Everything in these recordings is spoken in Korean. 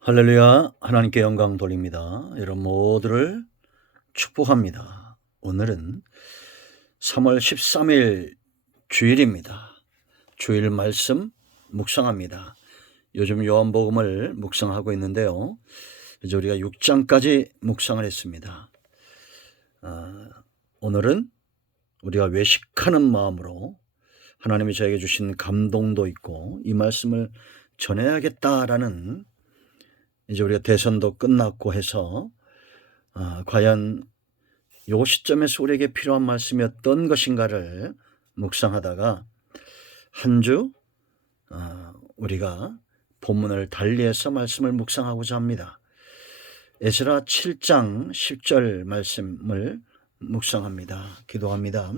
할렐루야. 하나님께 영광 돌립니다. 여러분 모두를 축복합니다. 오늘은 3월 13일 주일입니다. 주일 말씀 묵상합니다. 요즘 요한복음을 묵상하고 있는데요. 이제 우리가 6장까지 묵상을 했습니다. 오늘은 우리가 외식하는 마음으로 하나님이 저에게 주신 감동도 있고 이 말씀을 전해야겠다라는, 이제 우리가 대선도 끝났고 해서 과연 요 시점에서 우리에게 필요한 말씀이 어떤 것인가를 묵상하다가 한 주 우리가 본문을 달리해서 말씀을 묵상하고자 합니다. 에스라 7장 10절 말씀을 묵상합니다. 기도합니다.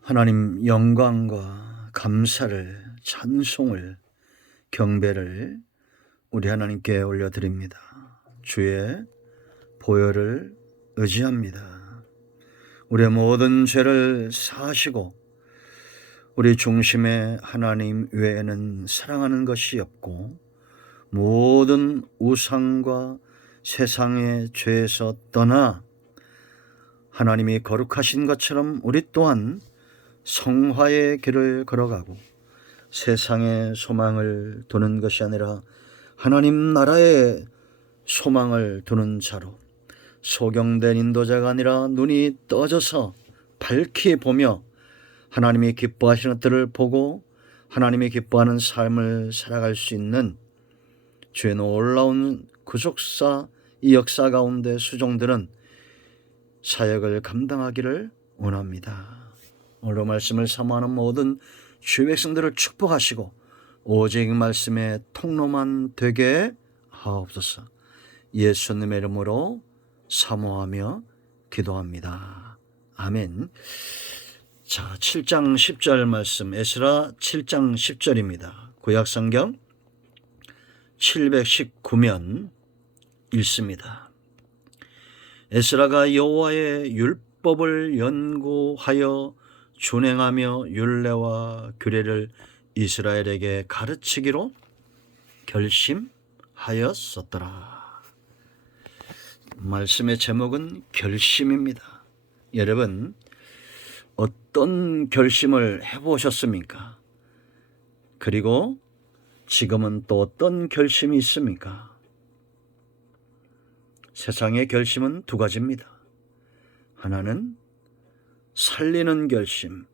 하나님, 영광과 감사를, 찬송을, 경배를 우리 하나님께 올려드립니다. 주의 보혈을 의지합니다. 우리의 모든 죄를 사하시고 우리 중심에 하나님 외에는 사랑하는 것이 없고 모든 우상과 세상의 죄에서 떠나 하나님이 거룩하신 것처럼 우리 또한 성화의 길을 걸어가고 세상의 소망을 두는 것이 아니라 하나님 나라의 소망을 두는 자로, 소경된 인도자가 아니라 눈이 떠져서 밝히 보며 하나님이 기뻐하시는 것들을 보고 하나님이 기뻐하는 삶을 살아갈 수 있는 주의 놀라운 구속사 이 역사 가운데 수종들은 사역을 감당하기를 원합니다. 오늘 말씀을 사모하는 모든 주의 백성들을 축복하시고 오직 말씀의 통로만 되게 하옵소서. 예수님의 이름으로 사모하며 기도합니다. 아멘. 자, 7장 10절 말씀, 에스라 7장 10절입니다. 구약성경 719면 읽습니다. 에스라가 여호와의 율법을 연구하여 준행하며 율례와 규례를 이스라엘에게 가르치기로 결심하였었더라. 말씀의 제목은 결심입니다. 여러분, 어떤 결심을 해보셨습니까? 그리고 지금은 또 어떤 결심이 있습니까? 세상의 결심은 두 가지입니다. 하나는 살리는 결심,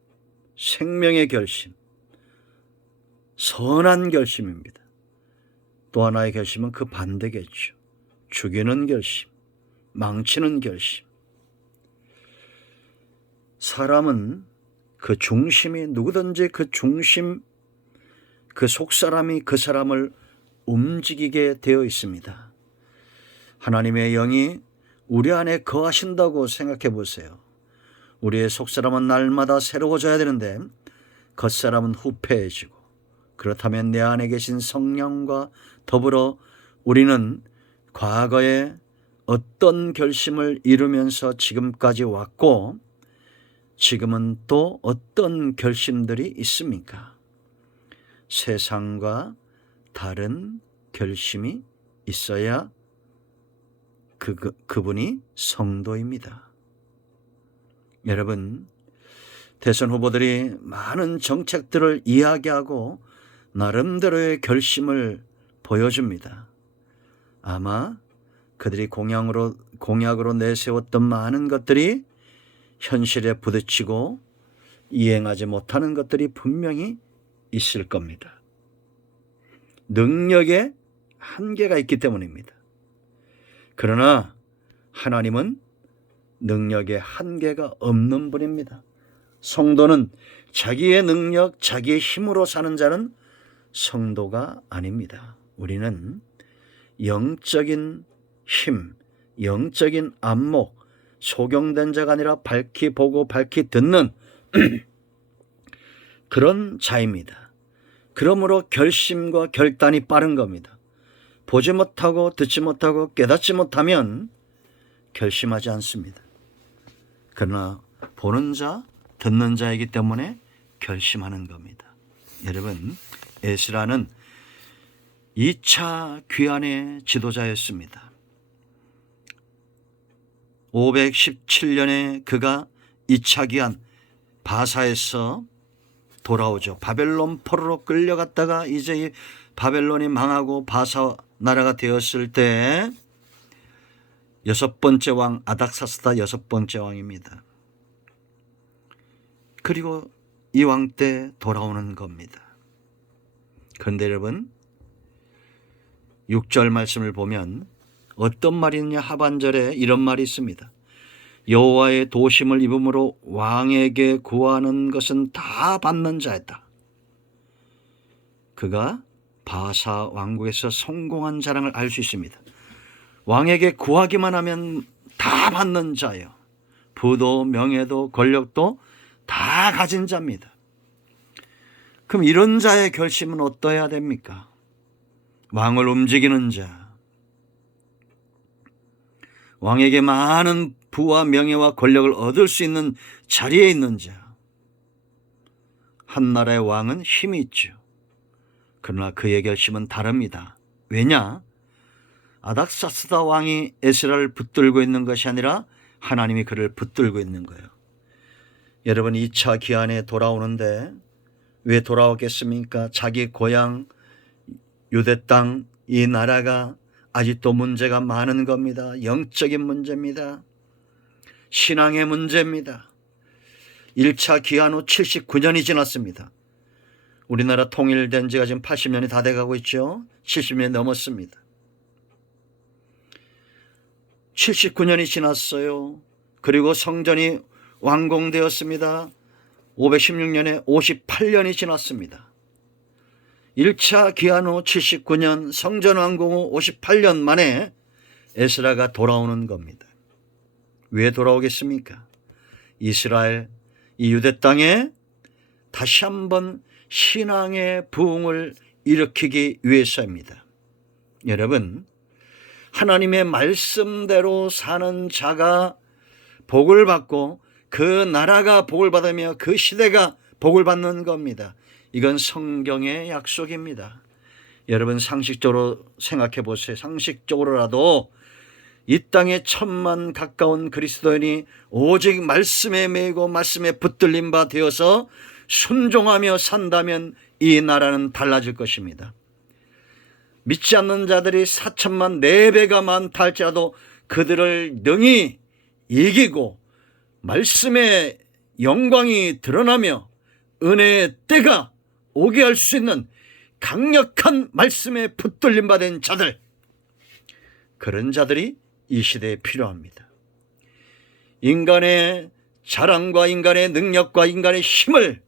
생명의 결심, 선한 결심입니다. 또 하나의 결심은 그 반대겠죠. 죽이는 결심, 망치는 결심. 사람은 그 중심이 누구든지 그 중심, 그 속사람이 그 사람을 움직이게 되어 있습니다. 하나님의 영이 우리 안에 거하신다고 생각해 보세요. 우리의 속사람은 날마다 새로워져야 되는데 겉사람은 후패해지고, 그렇다면 내 안에 계신 성령과 더불어 우리는 과거에 어떤 결심을 이루면서 지금까지 왔고 지금은 또 어떤 결심들이 있습니까? 세상과 다른 결심이 있어야 그분이 성도입니다. 여러분, 대선 후보들이 많은 정책들을 이야기하고 나름대로의 결심을 보여줍니다. 아마 그들이 공약으로 내세웠던 많은 것들이 현실에 부딪히고 이행하지 못하는 것들이 분명히 있을 겁니다. 능력에 한계가 있기 때문입니다. 그러나 하나님은 능력에 한계가 없는 분입니다. 성도는 자기의 능력, 자기의 힘으로 사는 자는 성도가 아닙니다. 우리는 영적인 힘, 영적인 안목, 소경된 자가 아니라 밝히 보고 밝히 듣는 그런 자입니다. 그러므로 결심과 결단이 빠른 겁니다. 보지 못하고 듣지 못하고 깨닫지 못하면 결심하지 않습니다. 그러나 보는 자, 듣는 자이기 때문에 결심하는 겁니다. 여러분, 에스라는 2차 귀환의 지도자였습니다. 517년에 그가 2차 귀환 바사에서 돌아오죠. 바벨론 포로로 끌려갔다가 이제 바벨론이 망하고 바사 나라가 되었을 때 6번째 왕 아닥사스다 6번째 왕입니다. 그리고 이 왕 때 돌아오는 겁니다. 그런데 여러분 6절 말씀을 보면 어떤 말이 있느냐, 하반절에 이런 말이 있습니다. 여호와의 도심을 입음으로 왕에게 구하는 것은 다 받는 자였다. 그가 바사 왕국에서 성공한 자랑을 알 수 있습니다. 왕에게 구하기만 하면 다 받는 자예요. 부도 명예도 권력도 다 가진 자입니다. 그럼 이런 자의 결심은 어떠해야 됩니까? 왕을 움직이는 자, 왕에게 많은 부와 명예와 권력을 얻을 수 있는 자리에 있는 자. 한 나라의 왕은 힘이 있죠. 그러나 그의 결심은 다릅니다. 왜냐? 아닥사스다 왕이 에스라를 붙들고 있는 것이 아니라 하나님이 그를 붙들고 있는 거예요. 여러분 2차 기한에 돌아오는데 왜 돌아오겠습니까? 자기 고향 유대 땅, 이 나라가 아직도 문제가 많은 겁니다. 영적인 문제입니다. 신앙의 문제입니다. 1차 기한 후 79년이 지났습니다. 우리나라 통일된 지가 지금 80년이 다 돼가고 있죠. 70년이 넘었습니다. 79년이 지났어요. 그리고 성전이 완공되었습니다. 516년에 58년이 지났습니다. 1차 기한 후 79년, 성전 완공 후 58년 만에 에스라가 돌아오는 겁니다. 왜 돌아오겠습니까? 이스라엘, 이 유대 땅에 다시 한번 신앙의 부흥을 일으키기 위해서입니다. 여러분, 하나님의 말씀대로 사는 자가 복을 받고 그 나라가 복을 받으며 그 시대가 복을 받는 겁니다. 이건 성경의 약속입니다. 여러분 상식적으로 생각해 보세요. 상식적으로라도 이 땅에 1000만 가까운 그리스도인이 오직 말씀에 매이고 말씀에 붙들린 바 되어서 순종하며 산다면 이 나라는 달라질 것입니다. 믿지 않는 자들이 4천만 4배가 많다 할지라도 그들을 능히 이기고 말씀의 영광이 드러나며 은혜의 때가 오게 할 수 있는 강력한 말씀에 붙들림 받은 자들, 그런 자들이 이 시대에 필요합니다. 인간의 자랑과 인간의 능력과 인간의 힘을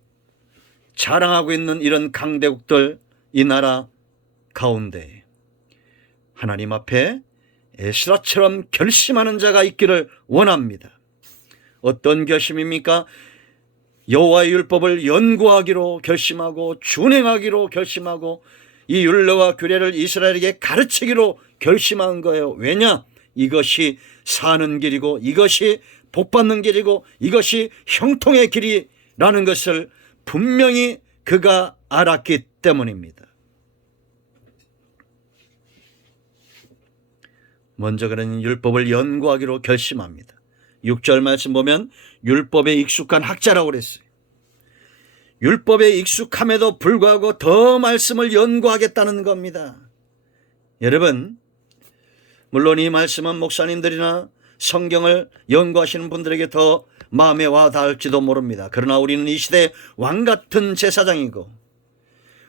자랑하고 있는 이런 강대국들, 이 나라 가운데 하나님 앞에 에스라처럼 결심하는 자가 있기를 원합니다. 어떤 결심입니까? 여호와의 율법을 연구하기로 결심하고 준행하기로 결심하고 이 율례와 규례를 이스라엘에게 가르치기로 결심한 거예요. 왜냐? 이것이 사는 길이고 이것이 복받는 길이고 이것이 형통의 길이라는 것을 분명히 그가 알았기 때문입니다. 먼저 그는 율법을 연구하기로 결심합니다. 6절 말씀 보면 율법에 익숙한 학자라고 그랬어요. 율법에 익숙함에도 불구하고 더 말씀을 연구하겠다는 겁니다. 여러분, 물론 이 말씀은 목사님들이나 성경을 연구하시는 분들에게 더 마음에 와 닿을지도 모릅니다. 그러나 우리는 이 시대의 왕같은 제사장이고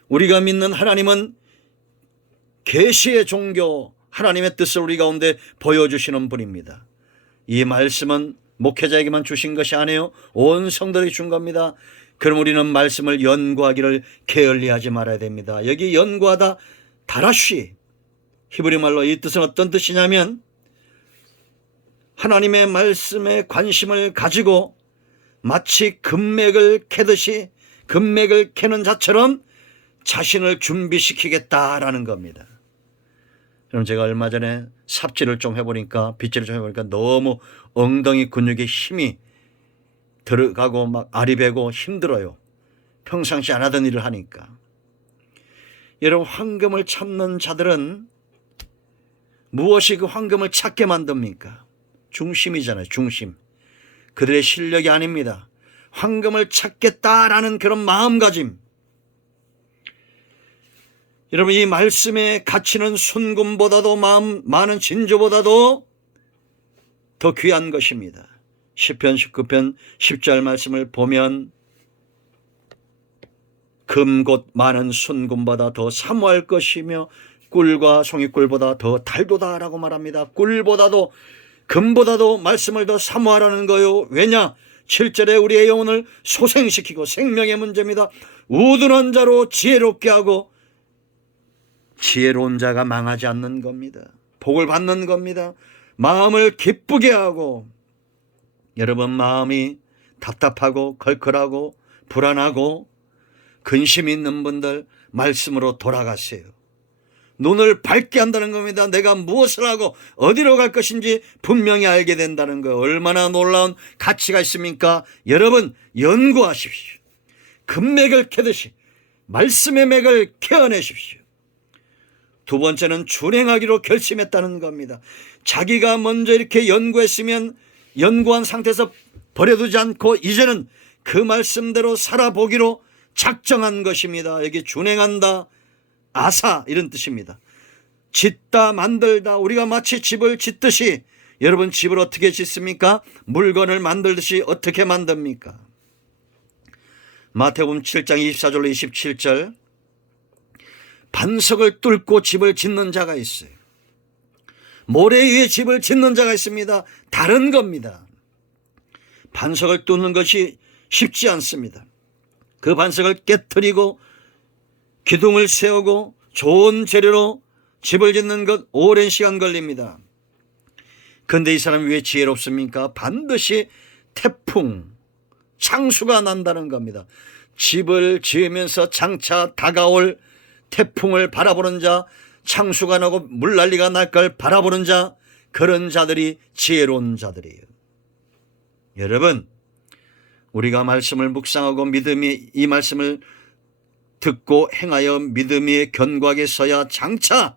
우리가 믿는 하나님은 계시의 종교, 하나님의 뜻을 우리 가운데 보여주시는 분입니다. 이 말씀은 목회자에게만 주신 것이 아니에요. 온 성도에게 준 겁니다. 그럼 우리는 말씀을 연구하기를 게을리하지 말아야 됩니다. 여기 연구하다 다라쉬, 히브리 말로 이 뜻은 어떤 뜻이냐면 하나님의 말씀에 관심을 가지고 마치 금맥을 캐듯이 금맥을 캐는 자처럼 자신을 준비시키겠다라는 겁니다. 그럼 제가 얼마 전에 삽질을 좀 해보니까 빗질을 좀 해보니까 너무 엉덩이 근육에 힘이 들어가고 막 아리배고 힘들어요. 평상시 안 하던 일을 하니까. 여러분, 황금을 찾는 자들은 무엇이 그 황금을 찾게 만듭니까? 중심이잖아요. 중심. 그들의 실력이 아닙니다. 황금을 찾겠다라는 그런 마음가짐. 여러분, 이 말씀의 가치는 순금보다도 많은 진주보다도 더 귀한 것입니다. 시편 19편 10절 말씀을 보면 금 곧 많은 순금보다 더 사모할 것이며 꿀과 송이꿀보다 더 달도다라고 말합니다. 꿀보다도 금보다도 말씀을 더 사모하라는 거요. 왜냐? 7절에 우리의 영혼을 소생시키고 생명의 문제입니다. 우둔한 자로 지혜롭게 하고 지혜로운 자가 망하지 않는 겁니다. 복을 받는 겁니다. 마음을 기쁘게 하고, 여러분 마음이 답답하고 걸걸하고 불안하고 근심 있는 분들 말씀으로 돌아가세요. 눈을 밝게 한다는 겁니다. 내가 무엇을 하고 어디로 갈 것인지 분명히 알게 된다는 거. 얼마나 놀라운 가치가 있습니까? 여러분 연구하십시오. 금맥을 캐듯이 말씀의 맥을 캐어내십시오. 두 번째는 준행하기로 결심했다는 겁니다. 자기가 먼저 이렇게 연구했으면 연구한 상태에서 버려두지 않고 이제는 그 말씀대로 살아보기로 작정한 것입니다. 여기 준행한다, 아사 이런 뜻입니다. 짓다, 만들다. 우리가 마치 집을 짓듯이, 여러분 집을 어떻게 짓습니까? 물건을 만들듯이 어떻게 만듭니까? 마태복음 7장 24절로 27절, 반석을 뚫고 집을 짓는 자가 있어요. 모래 위에 집을 짓는 자가 있습니다. 다른 겁니다. 반석을 뚫는 것이 쉽지 않습니다. 그 반석을 깨트리고 기둥을 세우고 좋은 재료로 집을 짓는 것 오랜 시간 걸립니다. 그런데 이 사람이 왜 지혜롭습니까? 반드시 태풍, 창수가 난다는 겁니다. 집을 지으면서 장차 다가올 태풍을 바라보는 자, 창수가 나고 물난리가 날 걸 바라보는 자, 그런 자들이 지혜로운 자들이에요. 여러분, 우리가 말씀을 묵상하고 믿음이 이 말씀을 듣고 행하여 믿음이 견고하게 서야 장차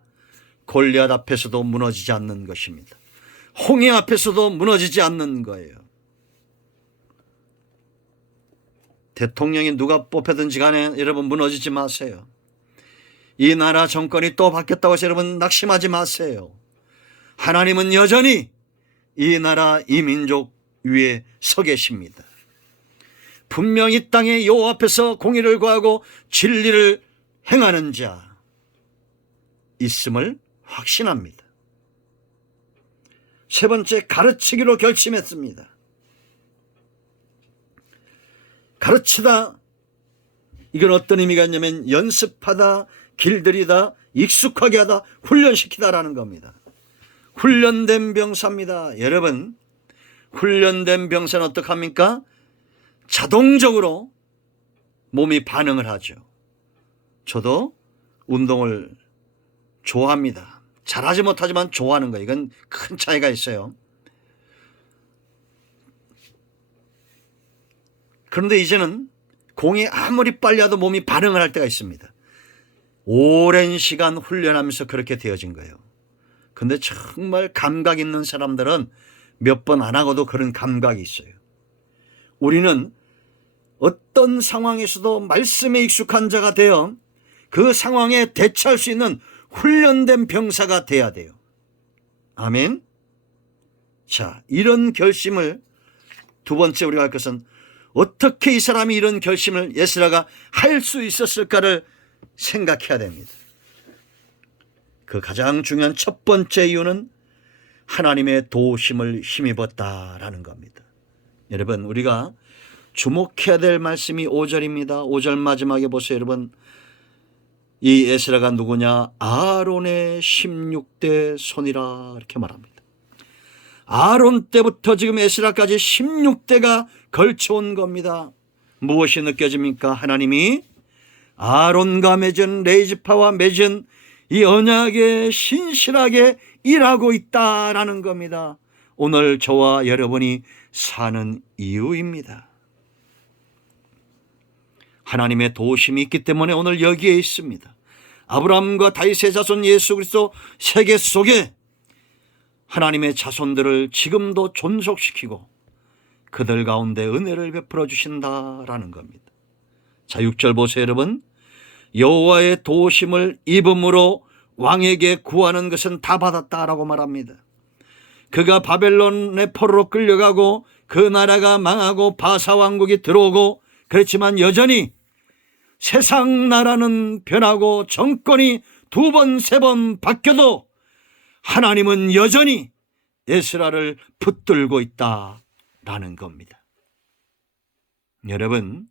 골리앗 앞에서도 무너지지 않는 것입니다. 홍해 앞에서도 무너지지 않는 거예요. 대통령이 누가 뽑혀든지 간에 여러분 무너지지 마세요. 이 나라 정권이 또 바뀌었다고 해서 여러분 낙심하지 마세요. 하나님은 여전히 이 나라 이 민족 위에 서 계십니다. 분명히 땅에 여호와 앞에서 공의를 구하고 진리를 행하는 자 있음을 확신합니다. 세 번째, 가르치기로 결심했습니다. 가르치다, 이건 어떤 의미가 있냐면 연습하다, 길들이다, 익숙하게 하다, 훈련시키다라는 겁니다. 훈련된 병사입니다. 여러분, 훈련된 병사는 어떡합니까? 자동적으로 몸이 반응을 하죠. 저도 운동을 좋아합니다. 잘하지 못하지만 좋아하는 거예요. 이건 큰 차이가 있어요. 그런데 이제는 공이 아무리 빨리 와도 몸이 반응을 할 때가 있습니다. 오랜 시간 훈련하면서 그렇게 되어진 거예요. 그런데 정말 감각 있는 사람들은 몇 번 안 하고도 그런 감각이 있어요. 우리는 어떤 상황에서도 말씀에 익숙한 자가 되어 그 상황에 대처할 수 있는 훈련된 병사가 돼야 돼요. 아멘. 자, 이런 결심을 두 번째 우리가 할 것은 어떻게 이 사람이 이런 결심을 에스라가 할 수 있었을까를 생각해야 됩니다. 그 가장 중요한 첫 번째 이유는 하나님의 도우심을 힘입었다라는 겁니다. 여러분, 우리가 주목해야 될 말씀이 5절입니다. 5절 마지막에 보세요. 여러분, 이 에스라가 누구냐? 아론의 16대 손이라 이렇게 말합니다. 아론 때부터 지금 에스라까지 16대가 걸쳐온 겁니다. 무엇이 느껴집니까? 하나님이 아론과 맺은, 레이지파와 맺은 이 언약에 신실하게 일하고 있다라는 겁니다. 오늘 저와 여러분이 사는 이유입니다. 하나님의 도우심이 있기 때문에 오늘 여기에 있습니다. 아브라함과 다윗의 자손 예수 그리스도 세계 속에 하나님의 자손들을 지금도 존속시키고 그들 가운데 은혜를 베풀어 주신다라는 겁니다. 자, 6절 보세요 여러분. 여호와의 도우심을 입음으로 왕에게 구하는 것은 다 받았다라고 말합니다. 그가 바벨론의 포로로 끌려가고 그 나라가 망하고 바사 왕국이 들어오고 그렇지만 여전히 세상 나라는 변하고 정권이 2번, 3번 바뀌어도 하나님은 여전히 에스라를 붙들고 있다라는 겁니다. 여러분,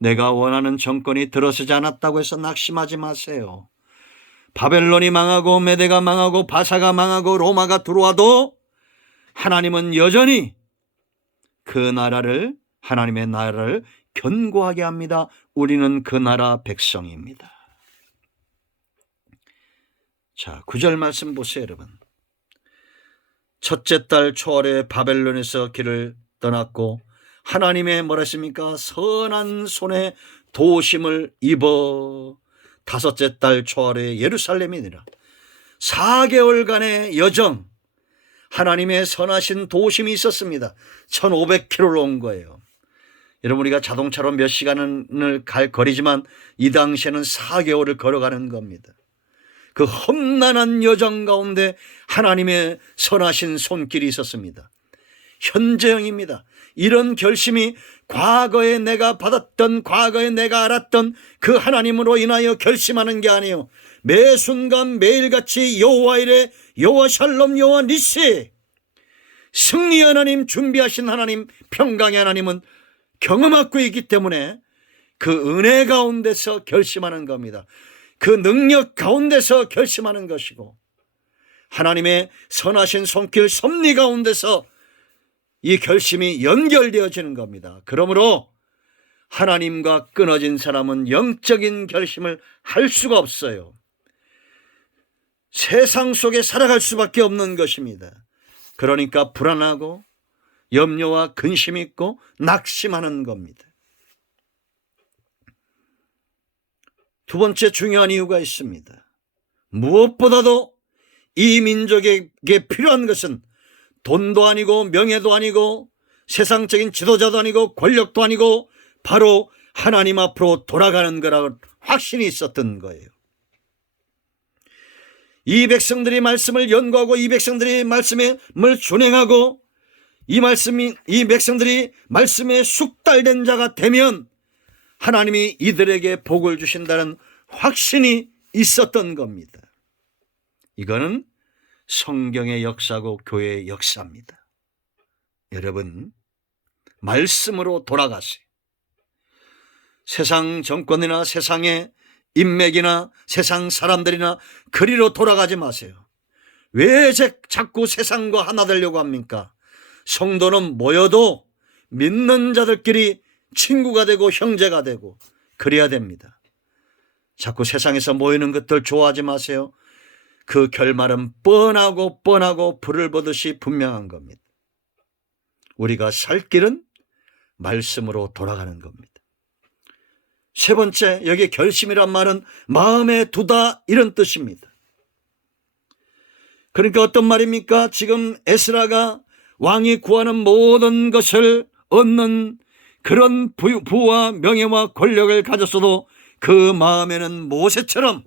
내가 원하는 정권이 들어서지 않았다고 해서 낙심하지 마세요. 바벨론이 망하고 메대가 망하고 바사가 망하고 로마가 들어와도 하나님은 여전히 그 나라를, 하나님의 나라를 견고하게 합니다. 우리는 그 나라 백성입니다. 자, 9절 말씀 보세요 여러분. 첫째 달 초월에 바벨론에서 길을 떠났고 하나님의 뭐라 했습니까? 선한 손에 도우심을 입어 다섯째 달 초월에 예루살렘이니라. 4개월간의 여정, 하나님의 선하신 도우심이 있었습니다. 1500km를 온 거예요. 여러분, 우리가 자동차로 몇 시간을 갈 거리지만 이 당시에는 4개월을 걸어가는 겁니다. 그 험난한 여정 가운데 하나님의 선하신 손길이 있었습니다. 현재형입니다. 이런 결심이 과거에 내가 받았던, 과거에 내가 알았던 그 하나님으로 인하여 결심하는 게 아니에요. 매 순간 매일같이 여호와 이레, 여호와 샬롬, 여호와 니시, 승리 하나님, 준비하신 하나님, 평강의 하나님은 경험하고 있기 때문에 그 은혜 가운데서 결심하는 겁니다. 그 능력 가운데서 결심하는 것이고 하나님의 선하신 손길 섭리 가운데서 이 결심이 연결되어지는 겁니다. 그러므로 하나님과 끊어진 사람은 영적인 결심을 할 수가 없어요. 세상 속에 살아갈 수밖에 없는 것입니다. 그러니까 불안하고 염려와 근심이 있고 낙심하는 겁니다. 두 번째 중요한 이유가 있습니다. 무엇보다도 이 민족에게 필요한 것은 돈도 아니고 명예도 아니고 세상적인 지도자도 아니고 권력도 아니고 바로 하나님 앞으로 돌아가는 거라고 확신이 있었던 거예요. 이 백성들이 말씀을 연구하고 이 백성들이 말씀을 준행하고 이 백성들이 말씀에 숙달된 자가 되면 하나님이 이들에게 복을 주신다는 확신이 있었던 겁니다. 이거는 성경의 역사고 교회의 역사입니다. 여러분, 말씀으로 돌아가세요. 세상 정권이나 세상의 인맥이나 세상 사람들이나 그리로 돌아가지 마세요. 왜 자꾸 세상과 하나 되려고 합니까? 성도는 모여도 믿는 자들끼리 친구가 되고 형제가 되고 그래야 됩니다. 자꾸 세상에서 모이는 것들 좋아하지 마세요. 그 결말은 뻔하고 불을 보듯이 분명한 겁니다. 우리가 살 길은 말씀으로 돌아가는 겁니다. 세 번째, 여기 결심이란 말은 마음에 두다 이런 뜻입니다. 그러니까 어떤 말입니까? 지금 에스라가 왕이 구하는 모든 것을 얻는 그런 부와 명예와 권력을 가졌어도 그 마음에는 모세처럼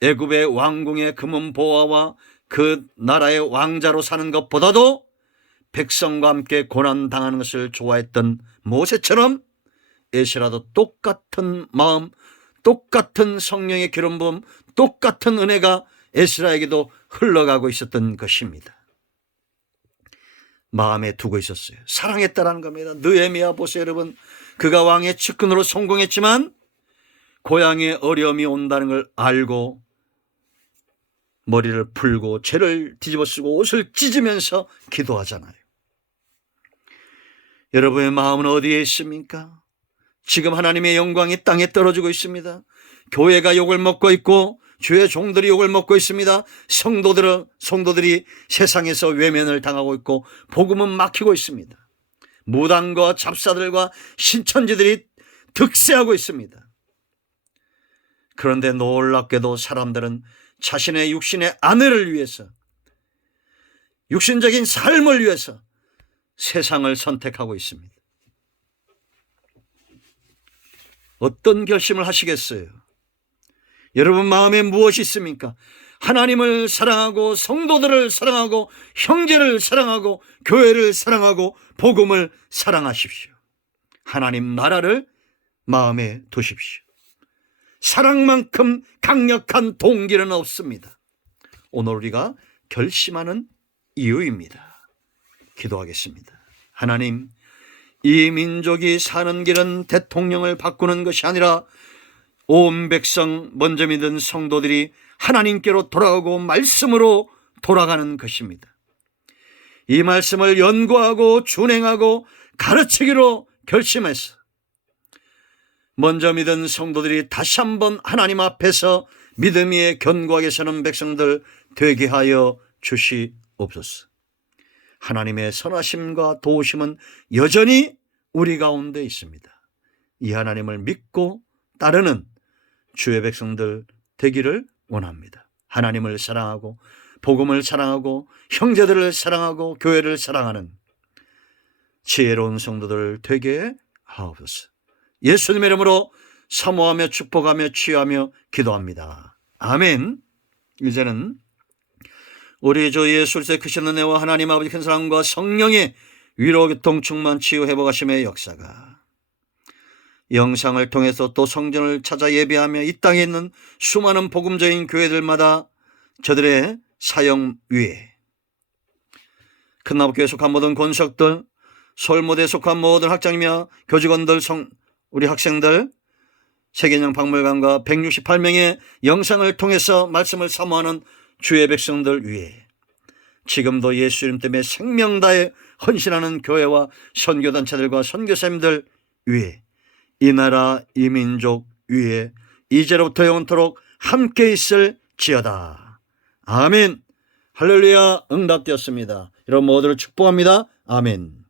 애굽의 왕궁의 금은 보화와 그 나라의 왕자로 사는 것보다도 백성과 함께 고난당하는 것을 좋아했던 모세처럼 에스라도 똑같은 마음, 똑같은 성령의 기름 부음, 똑같은 은혜가 에스라에게도 흘러가고 있었던 것입니다. 마음에 두고 있었어요. 사랑했다라는 겁니다. 느헤미야 보세요 여러분. 그가 왕의 측근으로 성공했지만 고향에 어려움이 온다는 걸 알고 머리를 풀고 죄를 뒤집어쓰고 옷을 찢으면서 기도하잖아요. 여러분의 마음은 어디에 있습니까? 지금 하나님의 영광이 땅에 떨어지고 있습니다. 교회가 욕을 먹고 있고 주의 종들이 욕을 먹고 있습니다. 성도들이 세상에서 외면을 당하고 있고 복음은 막히고 있습니다. 무당과 잡사들과 신천지들이 득세하고 있습니다. 그런데 놀랍게도 사람들은 자신의 육신의 아내를 위해서, 육신적인 삶을 위해서 세상을 선택하고 있습니다. 어떤 결심을 하시겠어요? 여러분 마음에 무엇이 있습니까? 하나님을 사랑하고 성도들을 사랑하고 형제를 사랑하고 교회를 사랑하고 복음을 사랑하십시오. 하나님 나라를 마음에 두십시오. 사랑만큼 강력한 동기는 없습니다. 오늘 우리가 결심하는 이유입니다. 기도하겠습니다. 하나님, 이 민족이 사는 길은 대통령을 바꾸는 것이 아니라 온 백성, 먼저 믿은 성도들이 하나님께로 돌아가고 말씀으로 돌아가는 것입니다. 이 말씀을 연구하고 준행하고 가르치기로 결심해서 먼저 믿은 성도들이 다시 한번 하나님 앞에서 믿음 위에 견고하게 서는 백성들 되게 하여 주시옵소서. 하나님의 선하심과 도우심은 여전히 우리 가운데 있습니다. 이 하나님을 믿고 따르는 주의 백성들 되기를 원합니다. 하나님을 사랑하고 복음을 사랑하고 형제들을 사랑하고 교회를 사랑하는 지혜로운 성도들 되게 하옵소서. 예수님의 이름으로 사모하며 축복하며 치유하며 기도합니다. 아멘. 이제는 우리 주 예수 그리스도의 크신 은혜와 하나님 아버지 큰 사랑과 성령의 위로 교통 충만 치유 회복하심의 역사가 영상을 통해서 또 성전을 찾아 예배하며 이 땅에 있는 수많은 복음적인 교회들마다 저들의 사역 위에 큰나무교에 속한 모든 권석들, 서울모대에 속한 모든 학장이며 교직원들, 우리 학생들, 세계인형 박물관과 168명의 영상을 통해서 말씀을 사모하는 주의 백성들 위에 지금도 예수 이름 때문에 생명 다해 헌신하는 교회와 선교단체들과 선교사님들 위에 이 나라 이 민족 위에 이제로부터 영원토록 함께 있을지어다. 아멘. 할렐루야. 응답되었습니다. 여러분 모두를 축복합니다. 아멘.